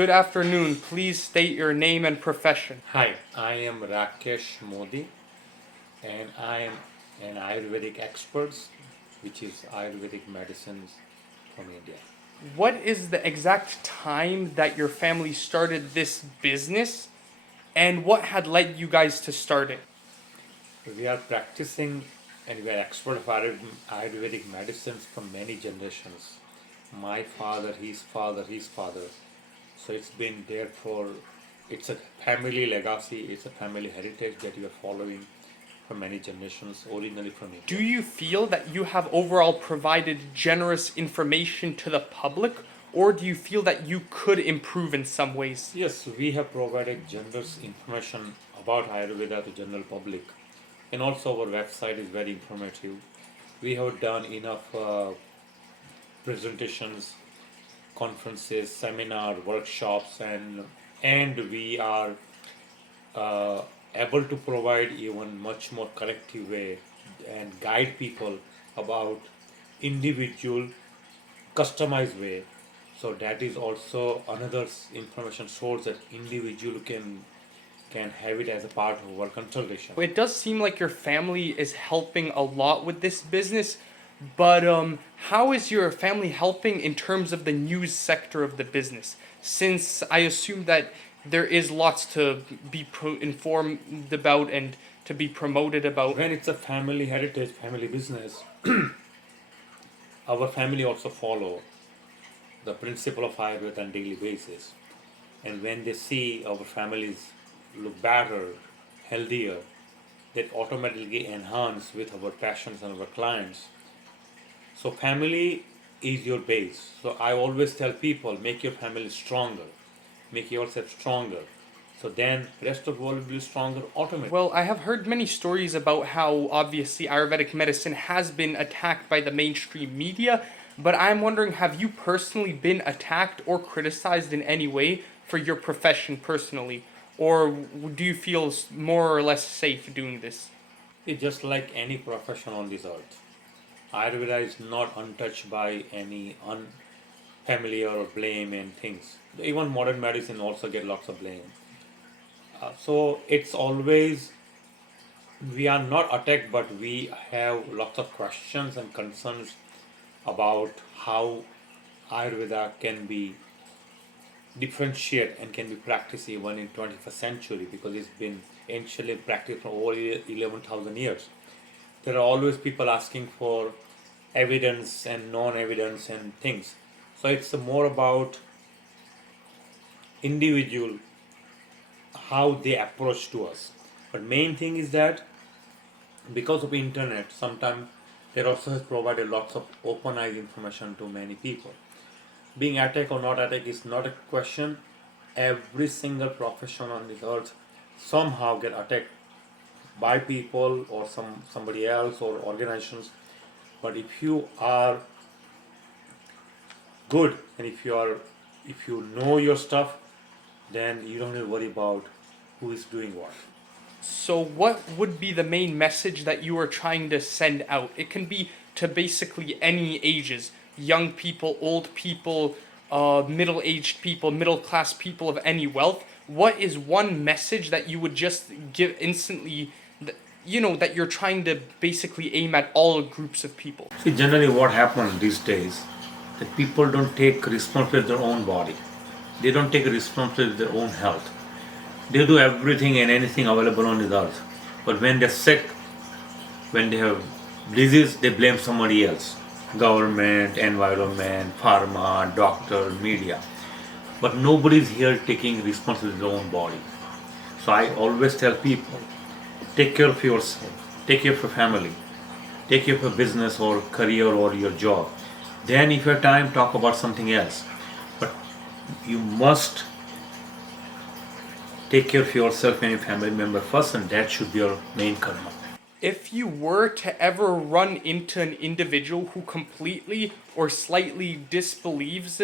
Good afternoon. Please state your name and profession. Hi, I am Rakesh Modi and I am an Ayurvedic expert, which is Ayurvedic medicines from India. What is the exact time that your family started this business and what had led you guys to start it? We are practicing and we are expert of Ayurvedic medicines from many generations. My father, his father, his father. So it's been there it's a family legacy, it's a family heritage that you are following for many generations, originally from India. Do you feel that you have overall provided generous information to the public, or do you feel that you could improve in some ways? Yes, we have provided generous information about Ayurveda to general public, and also our website is very informative. We have done enough presentations, conferences, seminar, workshops, and we are able to provide even much more corrective way and guide people about individual customized way. So that is also another information source that individual can have it as a part of our consultation. It does seem like your family is helping a lot with this business, but how is your family helping in terms of the news sector of the business? Since I assume that there is lots to be informed about and to be promoted about. When it's a family heritage, family business, our family also follow the principle of Ayurveda on daily basis. And when they see our families look better, healthier, that automatically enhance with our passions and our clients. So family is your base. So I always tell people, make your family stronger, make yourself stronger. So then rest of the world will be stronger automatically. Well, I have heard many stories about how obviously Ayurvedic medicine has been attacked by the mainstream media, but I'm wondering, have you personally been attacked or criticized in any way for your profession personally? Or do you feel more or less safe doing this? It's just like any profession on this earth. Ayurveda is not untouched by any unfamiliar or blame and things. Even modern medicine also get lots of blame. So it's always, we are not attacked, but we have lots of questions and concerns about how Ayurveda can be differentiated and can be practiced even in 21st century, because it's been anciently practiced for over 11,000 years. There are always people asking for evidence and non-evidence and things. So it's more about individual, how they approach to us. But main thing is that because of internet, sometimes they also has provided lots of open eyes information to many people. Being attacked or not attacked is not a question. Every single profession on this earth somehow get attacked by people or somebody else or organizations. But if you are good and if you know your stuff, then you don't have to worry about who is doing what. So, what would be the main message that you are trying to send out? It can be to basically any ages, young people, old people, middle aged people, middle class people of any wealth. What is one message that you would just give instantly, that you're trying to basically aim at all groups of people? See, generally what happens these days, that people don't take responsibility of their own body. They don't take responsibility of their own health. They do everything and anything available on this earth. But when they're sick, when they have disease, they blame somebody else. Government, environment, pharma, doctor, media. But nobody's here taking responsibility of their own body. So I always tell people, take care of yourself, take care of your family, take care of your business or career or your job. Then if you have time, talk about something else. But you must take care of yourself and your family member first, and that should be your main karma. If you were to ever run into an individual who completely or slightly disbelieves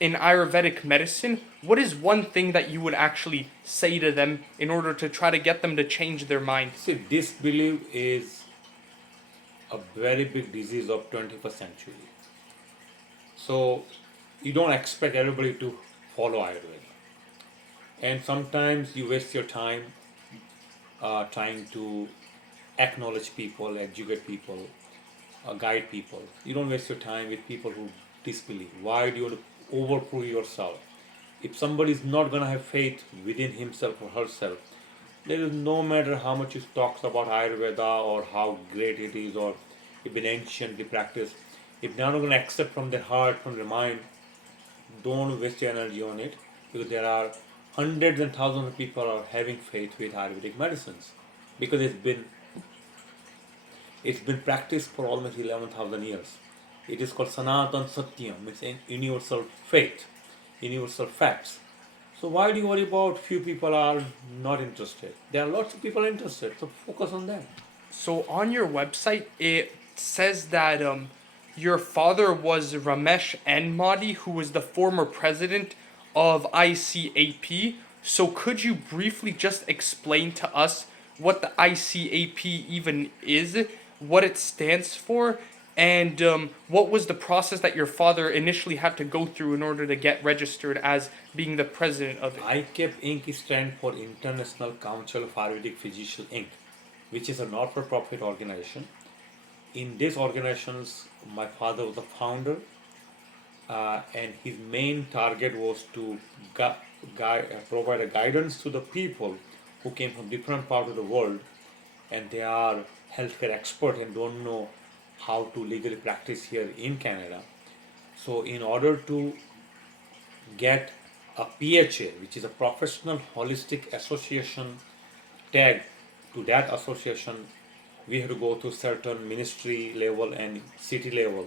in Ayurvedic medicine, what is one thing that you would actually say to them in order to try to get them to change their mind? See, disbelief is a very big disease of 21st century. So you don't expect everybody to follow Ayurveda. And sometimes you waste your time trying to acknowledge people, educate people, guide people. You don't waste your time with people who disbelieve. Why do you want to overprove yourself? If somebody is not going to have faith within himself or herself, there is no matter how much he talks about Ayurveda or how great it is or it's been anciently practiced, if they're not going to accept from their heart, from their mind, don't waste your energy on it, because there are hundreds and thousands of people are having faith with Ayurvedic medicines because it's been practiced for almost 11,000 years. It is called Sanatan Satyam, it's a universal faith, universal facts. So why do you worry about few people are not interested? There are lots of people interested, so focus on them. So on your website, it says that your father was Ramesh Enmadi, who was the former president of ICAP. So could you briefly just explain to us what the ICAP even is, what it stands for, and what was the process that your father initially had to go through in order to get registered as being the president of it? ICAP Inc. stands for International Council of Ayurvedic Physicians Inc., which is a not-for-profit organization. In this organization, my father was the founder, and his main target was to provide a guidance to the people who came from different parts of the world, and they are healthcare experts and don't know how to legally practice here in Canada. So, in order to get a PHA, which is a Professional Holistic Association tag to that association, we have to go to certain ministry level and city level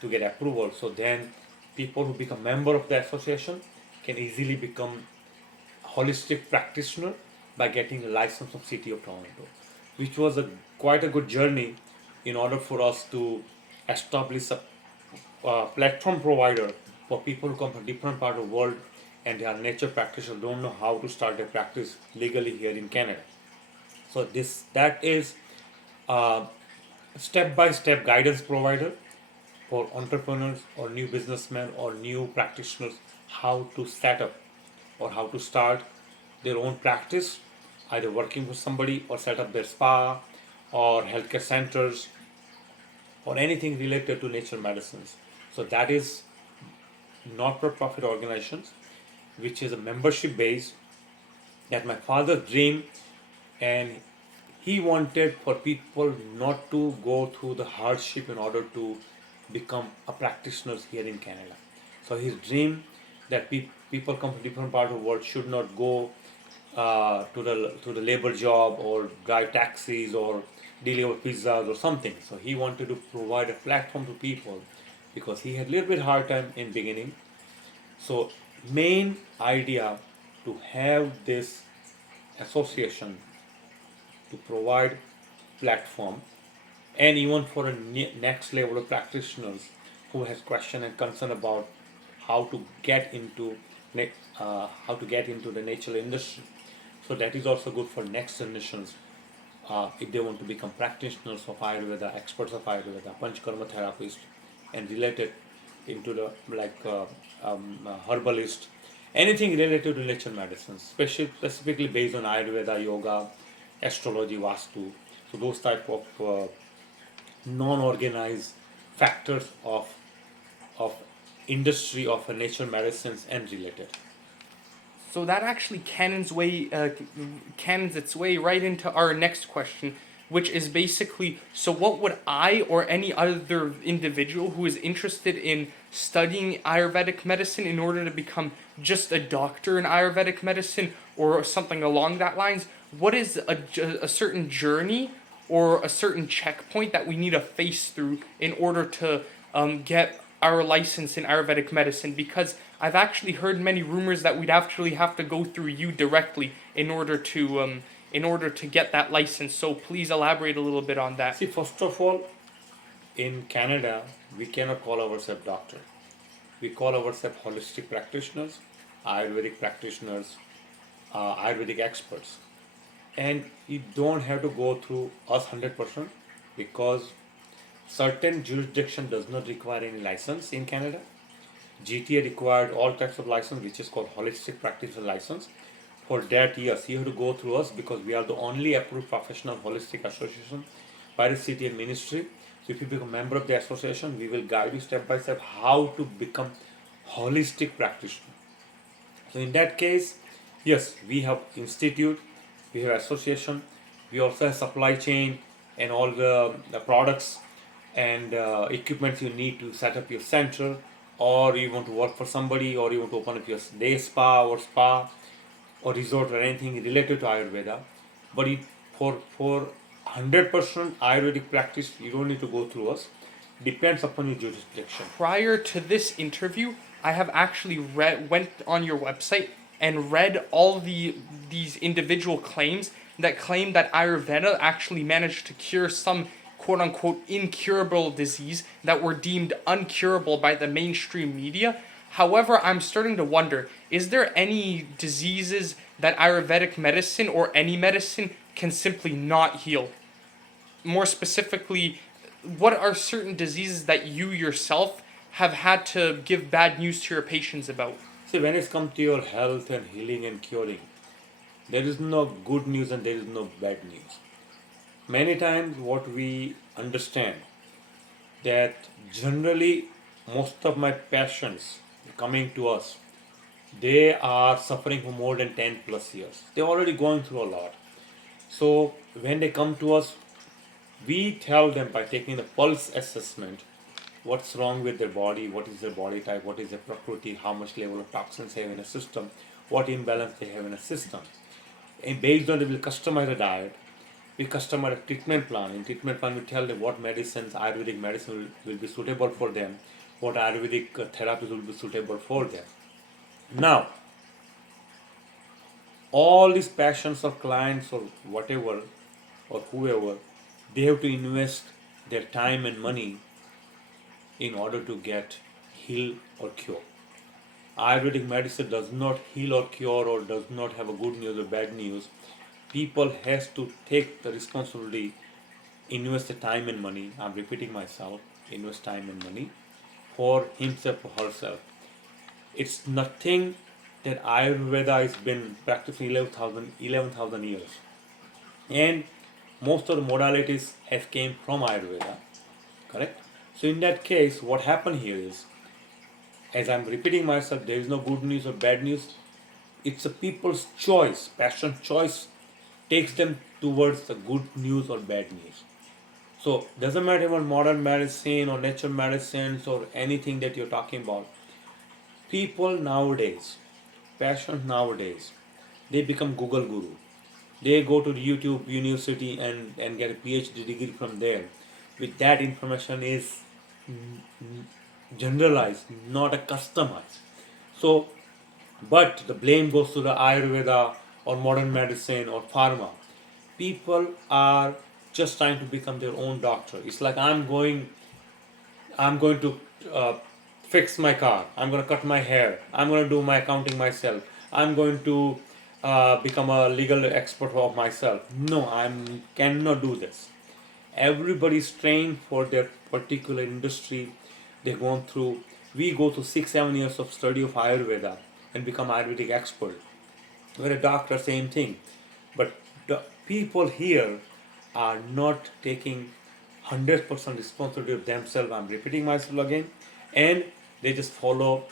to get approval. So then people who become member of the association can easily become holistic practitioner by getting a license from City of Toronto, which was quite a good journey in order for us to establish a platform provider for people who come from different part of the world and they are nature practitioners, don't know how to start their practice legally here in Canada. So that is a step-by-step guidance provider for entrepreneurs or new businessmen or new practitioners how to set up or how to start their own practice, either working with somebody or set up their spa or healthcare centers or anything related to nature medicines. So that is not-for-profit organizations, which is a membership base that my father dreamed, and he wanted for people not to go through the hardship in order to become a practitioners here in Canada. So his dream that people come from different parts of the world should not go to the labor job or drive taxis or deliver pizzas or something. So he wanted to provide a platform to people because he had a little bit hard time in beginning. So main idea to have this association to provide platform, and even for a next level of practitioners who has question and concern about how to get into the natural industry. So that is also good for next generations if they want to become practitioners of Ayurveda, experts of Ayurveda, Panchakarma therapists, and related into the herbalist, anything related to nature medicines, specifically based on Ayurveda, yoga, astrology, Vastu. So those type of non-organized factors of industry of nature medicines and related. So that actually cannons its way right into our next question, which is basically, so what would I or any other individual who is interested in studying Ayurvedic medicine in order to become just a doctor in Ayurvedic medicine or something along that lines, what is a certain journey or a certain checkpoint that we need to face through in order to get our license in Ayurvedic medicine? Because I've actually heard many rumors that we'd actually have to go through you directly in order to get that license. So please elaborate a little bit on that. See, first of all, in Canada, we cannot call ourselves doctor. We call ourselves holistic practitioners, Ayurvedic practitioners, Ayurvedic experts. And you don't have to go through us 100% because certain jurisdiction does not require any license in Canada. GTA required all types of license, which is called holistic practitioner license. For that, yes, you have to go through us because we are the only approved professional holistic association by the city and ministry. So if you become a member of the association, we will guide you step by step how to become holistic practitioner. So in that case, yes, we have institute, we have association, we also have supply chain and all the products and equipment you need to set up your center, or you want to work for somebody, or you want to open up your day spa or resort or anything related to Ayurveda. But for 100% Ayurvedic practice, you don't need to go through us. Depends upon your jurisdiction. Prior to this interview, I have actually went on your website and read all these individual claims that claim that Ayurveda actually managed to cure some quote unquote incurable disease that were deemed uncurable by the mainstream media. However, I'm starting to wonder, is there any diseases that Ayurvedic medicine or any medicine can simply not heal? More specifically, what are certain diseases that you yourself have had to give bad news to your patients about? See, when it comes to your health and healing and curing, there is no good news and there is no bad news. Many times, what we understand that generally most of my patients coming to us, they are suffering for more than 10 plus years. They're already going through a lot. So when they come to us, we tell them by taking the pulse assessment what's wrong with their body, what is their body type, what is their prakriti, how much level of toxins they have in a system, what imbalance they have in a system. And based on that, we will customize a diet, we customize a treatment plan. In treatment plan, we tell them what medicines, Ayurvedic medicine will be suitable for them, what Ayurvedic therapies will be suitable for them. Now, all these patients or clients or whatever or whoever, they have to invest their time and money in order to get heal or cure. Ayurvedic medicine does not heal or cure or does not have a good news or bad news. People has to take the responsibility, invest the time and money. I'm repeating myself, invest time and money for himself or herself. It's nothing that Ayurveda has been practicing 11,000 years. And most of the modalities have came from Ayurveda, correct? So in that case, what happened here is, as I'm repeating myself, there is no good news or bad news. It's a people's choice. Passion choice takes them towards the good news or bad news. So doesn't matter about modern medicine or natural medicines or anything that you're talking about. People nowadays, passion nowadays, they become Google guru. They go to YouTube University and get a PhD degree from there. With that information is generalized, not a customized. So, but the blame goes to the Ayurveda or modern medicine or pharma. People are just trying to become their own doctor. It's like I'm going to fix my car. I'm going to cut my hair. I'm going to do my accounting myself. I'm going to become a legal expert of myself. No, I cannot do this. Everybody's trained for their particular industry. They've gone through. We go through 6-7 years of study of Ayurveda and become Ayurvedic expert. We're a doctor, same thing. But the people here are not taking 100% responsibility of themselves. I'm repeating myself again, and they just follow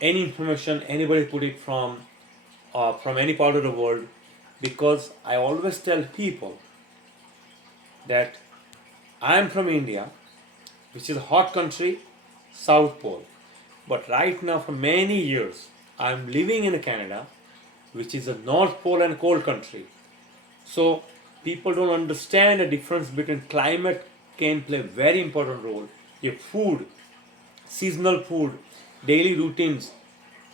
any information anybody put it from any part of the world. Because I always tell people that I am from India, which is a hot country, South Pole. But right now, for many years, I am living in Canada, which is a North Pole and cold country. So people don't understand the difference between climate can play a very important role. Your food, seasonal food, daily routines,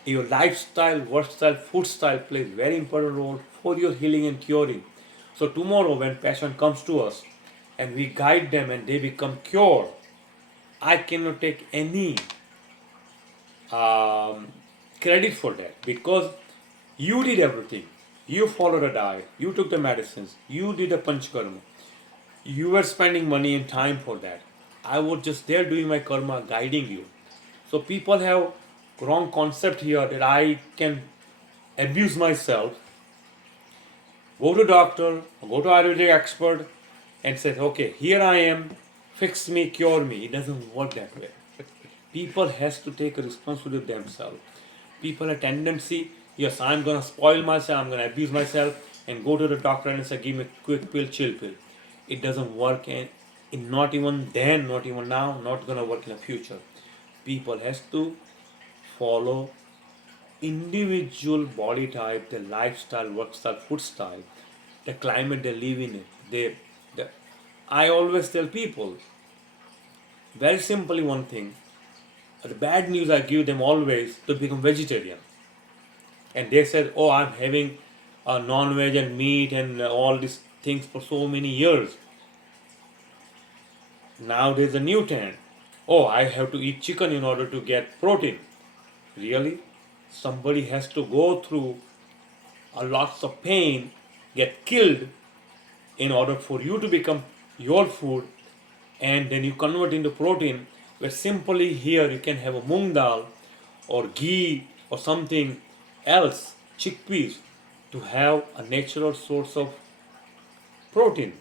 your lifestyle, work style, food style plays very important role for your healing and curing. So tomorrow when patient comes to us and we guide them and they become cured, I cannot take any credit for that because you did everything. You followed a diet, you took the medicines, you did a panchkarma, you were spending money and time for that. I was just there doing my karma, guiding you. So people have wrong concept here that I can abuse myself, go to doctor, go to Ayurvedic expert, and say, okay, here I am, fix me, cure me. It doesn't work that way. People has to take a responsibility of themselves. People have tendency, yes, I'm gonna spoil myself, I'm gonna abuse myself, and go to the doctor and say, give me a quick pill, chill pill. It doesn't work, and not even then, not even now, not gonna work in the future. People has to follow individual body type, their lifestyle, work style, food style, the climate they live in. They, I always tell people, very simply one thing, the bad news I give them always to become vegetarian. And they said, oh, I'm having non-veg and meat and all these things for so many years. Now there's a new trend. Oh, I have to eat chicken in order to get protein. Really? Somebody has to go through a lots of pain, get killed in order for you to become your food, and then you convert into protein. Where simply here you can have a moong dal or ghee or something else, chickpeas, to have a natural source of protein.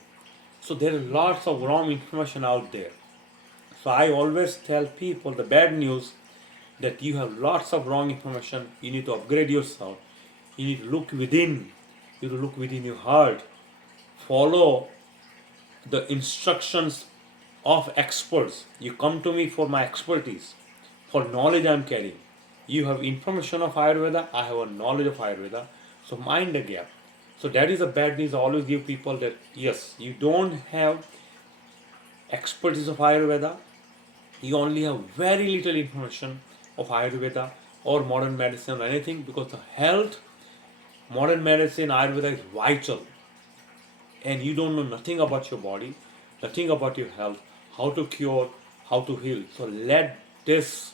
So there is lots of wrong information out there. So I always tell people the bad news, that you have lots of wrong information. You need to upgrade yourself. You need to look within. You need to look within your heart. Follow the instructions of experts. You come to me for my expertise, for knowledge I am carrying. You have information of Ayurveda, I have a knowledge of Ayurveda. So mind the gap. So that is a bad news I always give people, that yes, you don't have expertise of Ayurveda, you only have very little information of Ayurveda or modern medicine or anything, because the health, modern medicine, Ayurveda is vital, and you don't know nothing about your body, nothing about your health, how to cure, how to heal. So let this,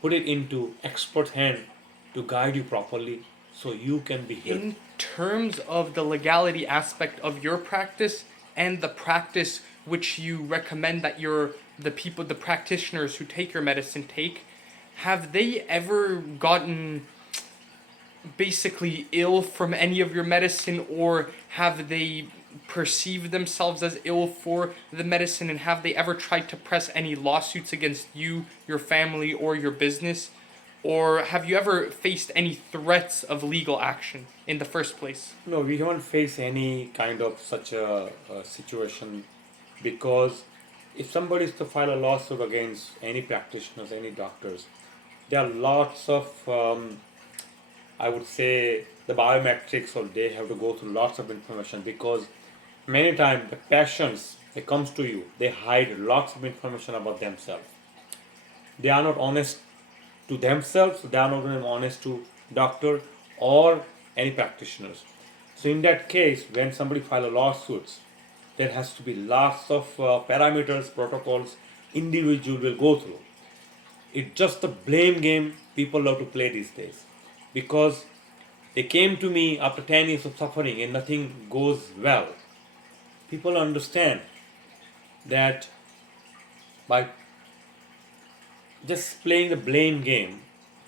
put it into expert hand to guide you properly so you can be healed. In terms of the legality aspect of your practice and the practice which you recommend that the practitioners who take your medicine take, have they ever gotten basically ill from any of your medicine, or have they perceived themselves as ill for the medicine, and have they ever tried to press any lawsuits against you, your family, or your business? Or have you ever faced any threats of legal action in the first place? No, we haven't faced any kind of such a situation, because if somebody is to file a lawsuit against any practitioners, any doctors, there are lots of, I would say, the biometrics, or they have to go through lots of information, because many times the patients, they comes to you, they hide lots of information about themselves. They are not honest to themselves, they are not even honest to doctor or any practitioners. So in that case, when somebody file a lawsuits, there has to be lots of parameters, protocols, individual will go through. It's just a blame game people love to play these days, because they came to me after 10 years of suffering and nothing goes well. People understand that by just playing the blame game,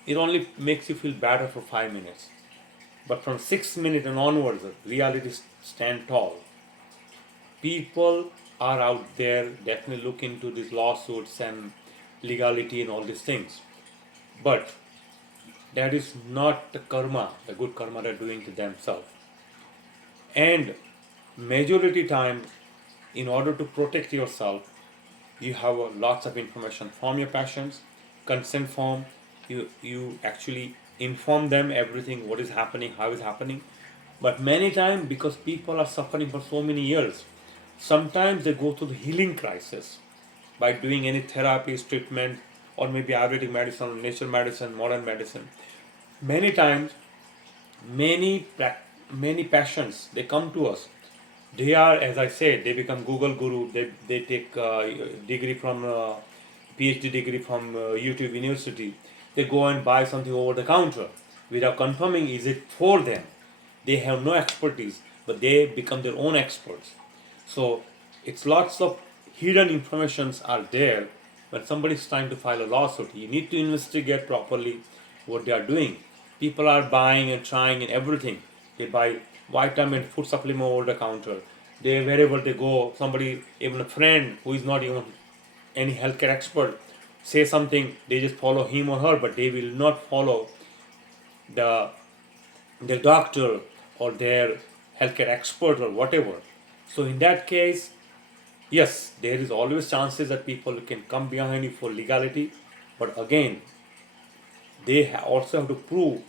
it only makes you feel better for 5 minutes. But from 6 minutes and onwards, reality stand tall. People are out there definitely look into these lawsuits and legality and all these things. But that is not the karma, the good karma they're doing to themselves. And majority time, in order to protect yourself, you have lots of information from your patients, consent form, you actually inform them everything, what is happening, how is happening. But many times, because people are suffering for so many years, sometimes they go through the healing crisis by doing any therapies, treatment, or maybe Ayurvedic medicine, nature medicine, modern medicine. Many times, many patients, they come to us, they are, as I said, they become Google guru, they take degree from PhD degree from YouTube University, they go and buy something over the counter without confirming is it for them. They have no expertise, but they become their own experts. So it's lots of hidden informations are there, when somebody is trying to file a lawsuit, you need to investigate properly what they are doing. People are buying and trying and everything. They buy vitamin, food supplement over the counter. They wherever they go, somebody, even a friend who is not even any healthcare expert, say something, they just follow him or her, but they will not follow the their doctor or their healthcare expert or whatever. So in that case, yes, there is always chances that people can come behind you for legality, but again, they also have to prove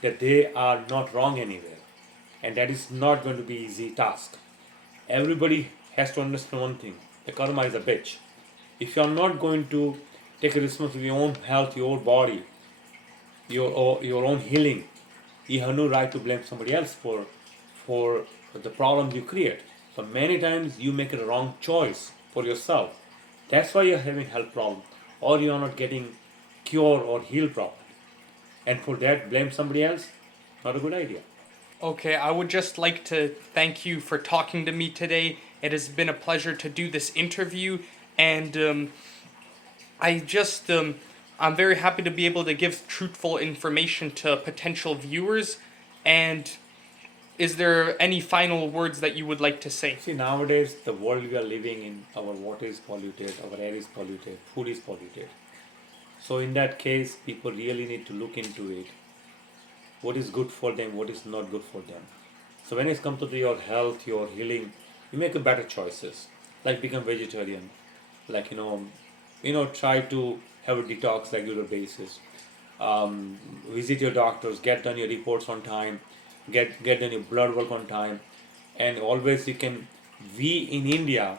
that they are not wrong anywhere, and that is not going to be easy task. Everybody has to understand one thing: the karma is a bitch. If you are not going to take a responsibility for your own health, your body, your own healing, you have no right to blame somebody else for the problems you create. So many times you make a wrong choice for yourself. That's why you're having health problems, or you're not getting cure or heal properly. And for that, blame somebody else. Not a good idea. Okay, I would just like to thank you for talking to me today. It has been a pleasure to do this interview, and I'm very happy to be able to give truthful information to potential viewers. And is there any final words that you would like to say? See, nowadays, the world we are living in, our water is polluted, our air is polluted, food is polluted. So, in that case, people really need to look into it. What is good for them, what is not good for them. So, when it comes to your health, your healing, you make a better choices. Like become vegetarian, like try to have a detox regular basis. Visit your doctors, get done your reports on time, get done your blood work on time, and always you can. We in India,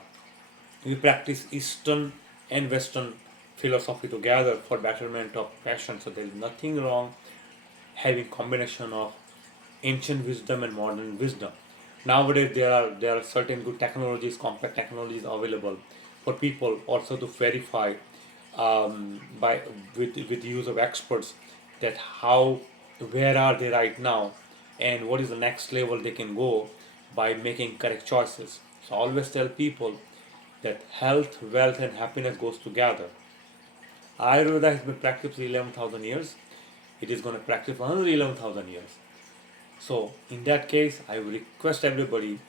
we practice Eastern and Western philosophy together for betterment of passion. So there is nothing wrong having combination of ancient wisdom and modern wisdom. Nowadays there are certain good technologies, compact technologies available for people also to verify by with the use of experts that how where are they right now and what is the next level they can go by making correct choices. So I always tell people that health, wealth and happiness goes together. Ayurveda has been practiced for 11,000 years. It is going to practice for another 11,000 years. So in that case, I would request everybody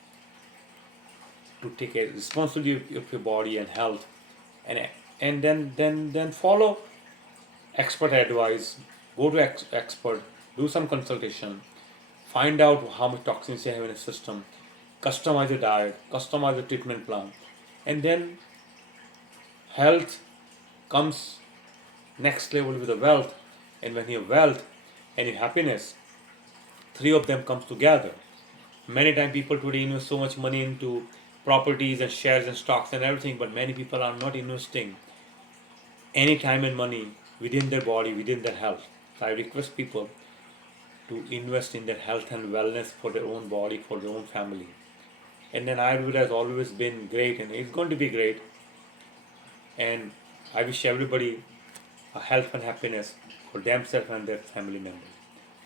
to take a responsibility of your body and health, and then follow expert advice. Go to expert, do some consultation, find out how much toxins you have in a system, customize your diet, customize the treatment plan, and then health comes next level with the wealth. And when you have wealth and your happiness, three of them comes together. Many times people today invest so much money into properties and shares and stocks and everything, but many people are not investing any time and money within their body, within their health. So I request people to invest in their health and wellness for their own body, for their own family. And then Ayurveda has always been great and it's going to be great. And I wish everybody a health and happiness for themselves and their family members.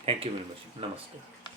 Thank you very much. Namaste.